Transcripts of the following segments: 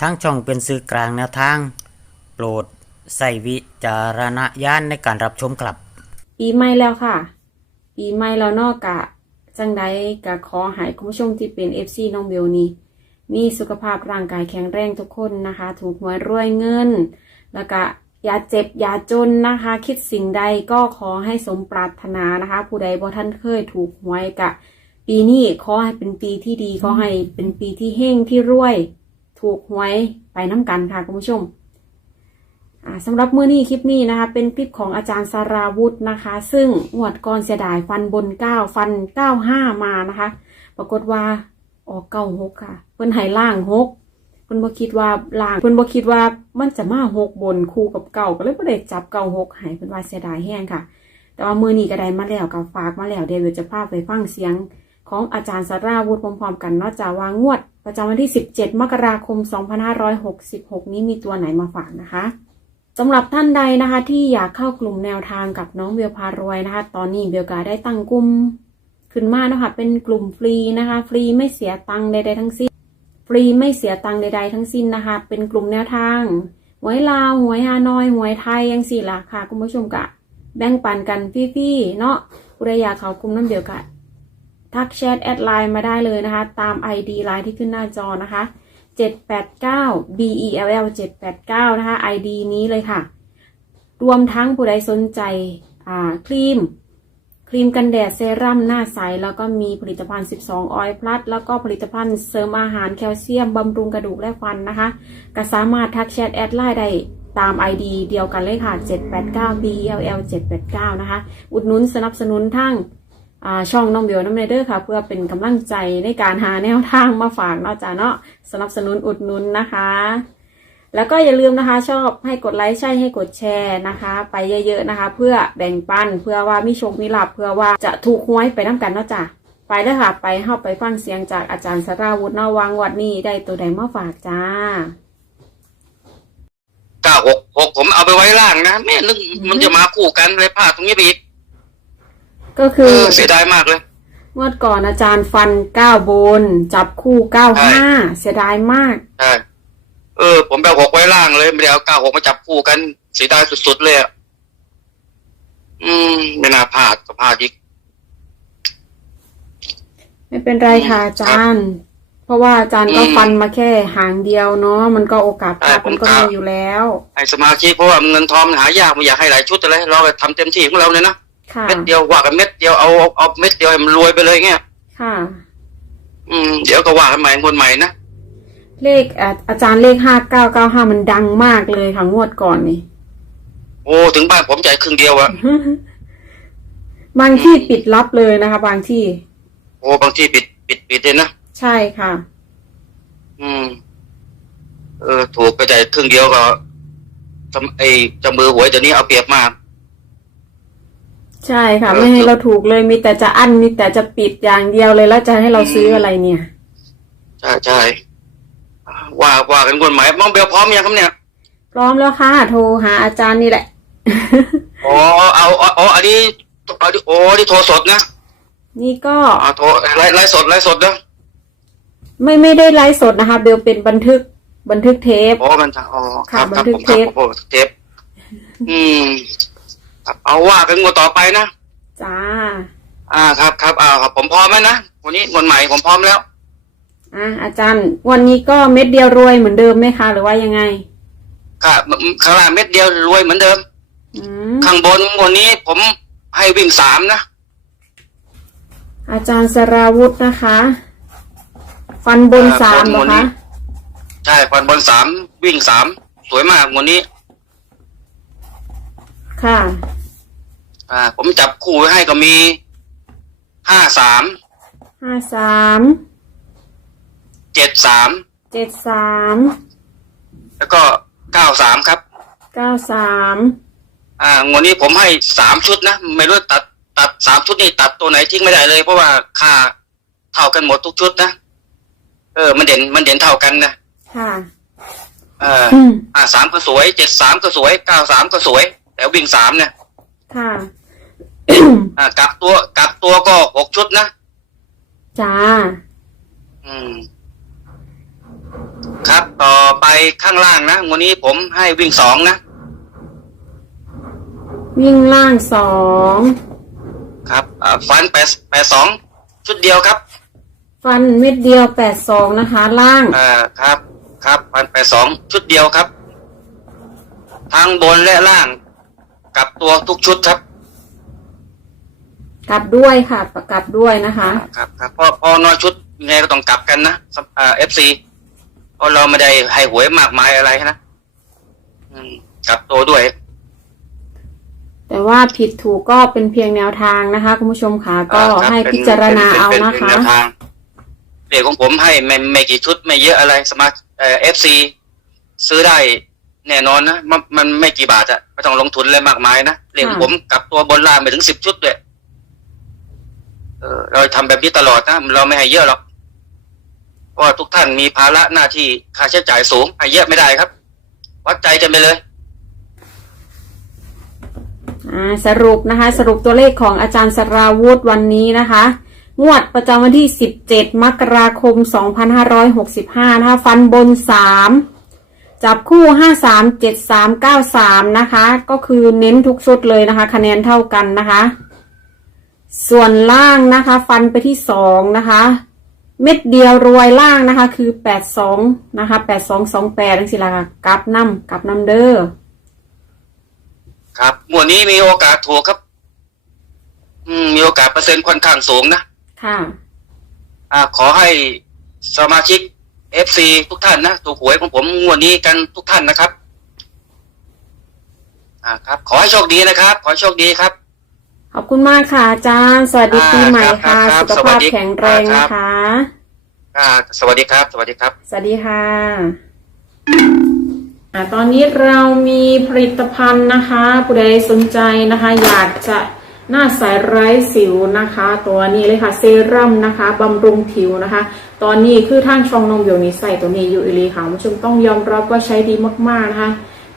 ทั้งช่องเป็นสื่อกลางแนวทาง โปรดใส่วิจารณญาณในการรับชมครับ ปีใหม่แล้วค่ะ ปีใหม่แล้วเนอกกะ จังใดกะขอใหายคุณผู้ชมที่เป็น FC น้องเบลนี้มีสุขภาพร่างกายแข็งแรงทุกคนนะคะ ถูกหวยรวยเงิน แล้วก็อย่าเจ็บอย่าจนนะคะ คิดสิ่งใดก็ขอให้สมปรารถนานะคะ ผู้ใดบ่ท่านเคยถูกหวยกะ ปีนี้ขอให้เป็นปีที่ดีขอให้เป็นปีที่เฮงที่รวย ถูกหวยไปน้ำกันค่ะคุณผู้ชมอ่าสำหรับมื้อนี้คลิปนี้นะคะ เป็นคลิปของอาจารย์สาราวุธนะคะ ซึ่งงวดก่อนเสียดายฟันบนเก้าฟันเก้าห้ามานะคะ ปรากฏว่าออกเก้าหกค่ะเพิ่นให้ล่างหกเพิ่นบ่คิดว่าล่างเพิ่นบ่คิดว่ามันจะมาหกบนคู่กับเก่าก็เลยบ่ได้จับเก้าหกให้เพิ่นว่าเสียดายแห้งค่ะ แต่ว่ามื้อนี้ก็ได้มาแล้วกับฝากมาแล้วเดี๋ยวจะพาไปฟังเสียง ของอาจารย์สาราวุธพร้อมๆกันเนอกจากว่างวด ประจำวันที่ 17 มกราคม 2566 นี้มีตัวไหนมาฝากนะคะสำหรับท่านใดนะคะ ที่อยากเข้ากลุ่มแนวทางกับน้องเบลพารวยนะคะ ตอนนี้เบลกาได้ตั้งกลุ่มขึ้นมานะคะเป็นกลุ่มฟรีนะคะ ฟรีไม่เสียตังค์ใดๆทั้งสิ้น ฟรีไม่เสียตังค์ใด ๆ ทั้งสิ้นนะคะ เป็นกลุ่มแนวทางหวยลาวหวยฮานอยหวยไทยยังสี่ล่ะค่ะคุณผู้ชมกะ แบ่งปันกันฟรีๆเนาะผู้ใดอยาเขากลุ่มน้ำเดียวกัน ทักแชทแอดไลน์มาได้เลยนะคะ ตาม ID ไลน์ที่ขึ้นหน้าจอนะคะ 789 BELL 789 นะคะ ID นี้เลยค่ะ รวมทั้งผู้ใดสนใจครีม ครีมกันแดดเซรั่มหน้าใส แล้วก็มีผลิตภัณฑ์ 12 ออยล์พลัส แล้วก็ผลิตภัณฑ์เสริมอาหารแคลเซียม บำรุงกระดูกและฟันนะคะ ก็สามารถทักแชทแอดไลน์ได้ตาม ID เดียวกันเลยค่ะ 789 BELL 789 นะคะ อุดหนุนสนับสนุนทั้ง ช่องน้องเบลน้ำเนเดอร์ค่ะ เพื่อเป็นกำลังใจในการหาแนวทางมาฝากเนาะจ้าเนาะสนับสนุนอุดหนุนนะคะ แล้วก็อย่าลืมนะคะ ชอบให้กดไลค์ใช่ให้กดแชร์นะคะ ไปเยอะๆนะคะ เพื่อแบ่งปันเพื่อว่ามีโชคมีลาภเพื่อว่าจะถูกหวยไปน้ำกันเนาะจ้ะไปเลยค่ะ ไปเข้าไปฟังเสียงจากอาจารย์สราวุฒิเนาะวางวัดนี้ได้ตัวใดมาฝากจ้าเก้าหกหกผมเอาไปไว้ล่างนะแม่นึกมันจะมาคู่กันเลยพลาดตรงนี้ไปอีก ก็คืเอออเสียดายมากเลย งวดก่อนอาจารย์ฟันเก้าบน จับคู่เก้าห้าเสียดายมาก ใช่เออ ผมไปเอาหกไว้ล่างเลยไม่ได้เอาเก้าหกมาจับคู่กันเสียดายสุดๆเลยอะอืม ไม่น่าพลาดก็พลาดอีก ไม่เป็นไรค่ะอาจารย์ เพราะว่าอาจารย์ก็อืมฟันมาแค่หางเดียวเนาะมันก็โอกาสพลาดใช่ผมมันก็กะมีอยู่แล้ว ไอ้สมาชิกเพราะว่าเงินทองมันหายากไม่อยากให้หลายชุดอะไรเราก็ทำเต็มที่ของเราเลยนะ ค่ะ เม็ดเดียวว่ากันเม็ดเดียวเอาเอาเอาเม็ดเดียวให้มันรวยไปเลยเงี้ยค่ะ อืมเดี๋ยวก็ว่ากันใหม่คนใหม่นะเลขอะอาจารย์เลขห้าเก้าเก้าห้ามันดังมากเลยค่ะงวดก่อนนี่ โอ้ถึงบ้านผมจ่ายครึ่งเดียวอะบางที่ปิดลับเลยนะคะ บางที่ โอ้บางที่ปิดปิดปิดเลยนะใช่ค่ะ อืม เออ ถูกไปจ่ายครึ่งเดียวก็ทำไอ้เจามือหวยเดี๋ยวนี้เอาเปรียบมาก ใช่ค่ะเออไม่ให้เราถูกเลยมีแต่จะอั้นมีแต่จะปิดอย่างเดียวเลยแล้วจะให้เราซื้ออะไรเนี่ย ใช่ใช่ว่าว่ากันคนใหม่มองเบลพร้อมยังครับเนี่ยพร้อมแล้วค่ะโทรหาอาจารย์นี่แหละอ๋อเอาเอาเอาอันนี้เอาดิโอ้ที่โทรสดนะนี่ก็อ่าโทรไลฟ์ไลฟ์สดไลฟ์สดนะไม่ไม่ได้ไลฟ์สดนะคะเบลเป็นบันทึกบันทึกเทปอ๋อมันจะอ๋อคค่ะรับครับบันทึกผมครับเทปโอ้เทปอืม ครับ เอาว่ากันงวดต่อไปนะ จ้า อ่าครับครับอ่าครับผมพร้อมแล้วนะวันนี้คนใหม่ผมพร้อมแล้ว อะอาจารย์ วันนี้ก็เม็ดเดียวรวยเหมือนเดิมไหมคะ หรือว่ายังไงครับข้างล่างเม็ดเดียวรวยเหมือนเดิม อืม ข้างบนวันนี้ผมให้วิ่งสามนะอาจารย์สราวุธนะคะ ฟันบนเอ่อสามฟันเหรบอนนี้คะใช่ฟันบนสามวิ่งสามสวยมากวันนี้ ค่ะ อ่า ผมจับคู่ไว้ให้ก็มีห้าสามห้าสามเจ็ดสามเจ็ดสามแล้วก็เก้าสามครับเก้าสามอ่าวันนี้ผมให้สามชุดนะไม่รู้ตัดตัดสามชุดนี่ตัดตัวไหนทิ้งไม่ได้เลย เพราะว่าค่าเท่ากันหมดทุกชุดนะเออ มันเด่นมันเด่นเท่ากันนะค่ะเอออืมอ่าสามก็สวยเจ็ดสามก็สวยเก้าสามก็สวยแต่วิ่งสามเนี่ยค่ะ อ่ากลับตัวกลับตัวก็หกชุดนะจ้า อืม ครับต่อไปข้างล่างนะงวดนี้ผมให้วิ่งสองนะวิ่งล่างสองครับอ่าฟันแปดแปดสองชุดเดียวครับ ฟันเม็ดเดียวแปดสองนะคะ ล่าง อ่าครับ ครับฟันแปดสองชุดเดียวครับ ทั้งบนและล่าง กลับตัวทุกชุดครับ กลับด้วยค่ะประกลับด้วยนะคะ ครับครับเพราะเพอน้อยชุดยังไงก็ต้องกลับกันนะอ่าเอฟซีเพราะเราไม่ได้ให้หวยมากมายอะไรนะอืมกลับตัวด้วย แต่ว่าผิดถูกก็เป็นเพียงแนวทางนะคะคุณผู้ชมค่ะก็อ่าครับให้เป็นพิจารณาป็เอาป็นะเป็คะ แวทางเด็กของผมให้ไม่ไม่กี่ชุดไม่เยอะอะไรสมาเอ่อฟซีซื้อได้แน่นอนนะมันมันไม่กี่บาทอะไม่ต้องลงทุนอะไรมากมายนะเรียกค่ะ ผมกลับตัวบนล่างไปถึงสิบชุดเลย เออเราทำแบบนี้ตลอดนะเราไม่ให้เยอะหรอกเพราะทุกท่านมีภาระหน้าที่ค่าใช้จ่ายสูงให้เยอะไม่ได้ครับ วัดใจกันไปเลยอ่าสรุปนะคะ สรุปตัวเลขของอาจารย์สราวุธวันนี้นะคะ งวดประจำวันที่ 17 มกราคม 2565 นะคะ ฟันบน 3 จับคู่ 53 73 93 นะคะ ก็คือเน้นทุกชุดเลยนะคะ คะแนนเท่ากันนะคะ ส่วนล่างนะคะ ฟันไปที่2นะคะ เม็ดเดียวรวยล่างนะคะ คือ82นะคะ8228ทั้งสิละค่ะกลับน้ำกลับน้ำเด้อครับหมวดนี้มีโอกาสถูกครับ อืมมีโอกาสเปอร์เซ็นต์ค่อนข้างสูงนะค่ะ อ่า ขอให้สมาชิก FC ทุกท่านนะถูกหวยของผมงวดนี้กันทุกท่านนะครับ อ่าครับ ขอให้โชคดีนะครับ ขอให้โชคดีครับ ขอบคุณมากค่ะ อาจารย์ สวัสดีอ่าปีใหม่ครัค่ะบครับสุขสวัภาสพดีแข็งแรงครันะบคะ อ่าสวัสดีครับ สวัสดีครับ สวัสดีค่ะอ่าตอนนี้เรามีผลิตภัณฑ์นะคะ ผู้ใดสนใจนะคะ อยากจะหน้าใสไร้สิวนะคะ ตัวนี้เลยค่ะเซรั่มนะคะบำรุงผิวนะคะ ตอนนี้คือทางช่องนมเดี๋ยวนี้ใส่ตัวนี้อยู่อีหลีค่ะคุณผู้ชมต้องยอมรับว่าใช้ดีมากๆนะคะ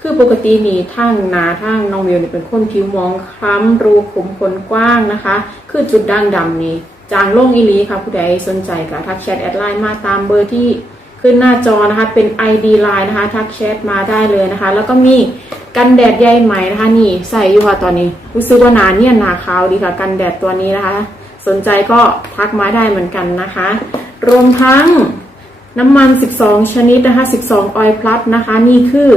คือปกตินี่ทั้งหนาทั้งน้องเวลนี่เป็นคนผิวมองคล้ำรูขุมขนกว้างนะคะ คือจุดด่างดำนี่จางโล่งอีลีค่ะ ผู้ใดสนใจก็ทักแชทแอดไลน์มาตามเบอร์ที่ขึ้นหน้าจอนะคะ เป็น ID Line นะคะ ทักแชทมาได้เลยนะคะ แล้วก็มีกันแดดใยไหมนะคะ นี่ใส่อยู่ค่ะตอนนี้รู้สึกว่าหนาเนี่ยหนาขาวดีค่ะ กันแดดตัวนี้นะคะ สนใจก็ทักมาได้เหมือนกันนะคะ รวมทั้งน้ำมัน 12 ชนิดนะคะ 12 ออยล์พลัสนะคะ นี่คือ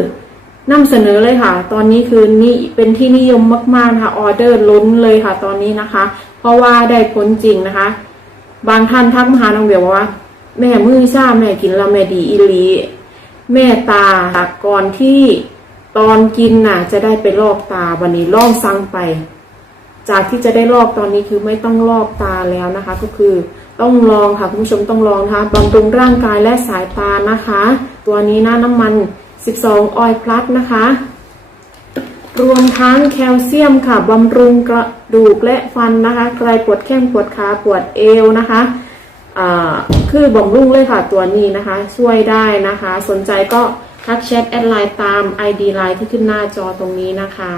นำเสนอเลยค่ะ ตอนนี้คือนี่เป็นที่นิยมมากๆนะคะออเดอร์ล้นเลยค่ะ ตอนนี้นะคะ เพราะว่าได้ผลจริงนะคะ บางท่านทักมาหาน้องเบียวว่า แม่มือซ่าแม่กินแล้วแม่ดีอีลีแม่ตาก่อนที่ตอนกินน่ะ จะได้ไปลอกตาวันนี้ลองสั่งไป จากที่จะได้ลอกตอนนี้คือไม่ต้องลอกตาแล้วนะคะ ก็คือต้องลองค่ะคุณผู้ชมต้องลองนะคะบำรุงร่างกายและสายตานะคะ ตัวนี้นะน้ำมัน 12 ออยล์พลัสนะคะ รวมทั้งแคลเซียมค่ะบำรุงกระดูกและฟันนะคะ ใครปวดแข้งปวดขาปวดเอวนะคะคือบำรุงเลยค่ะตัวนี้นะคะ ช่วยได้นะคะ สนใจก็ทักแชทแอดไลน์ตาม ID ไลน์ที่ขึ้นหน้าจอตรงนี้นะคะ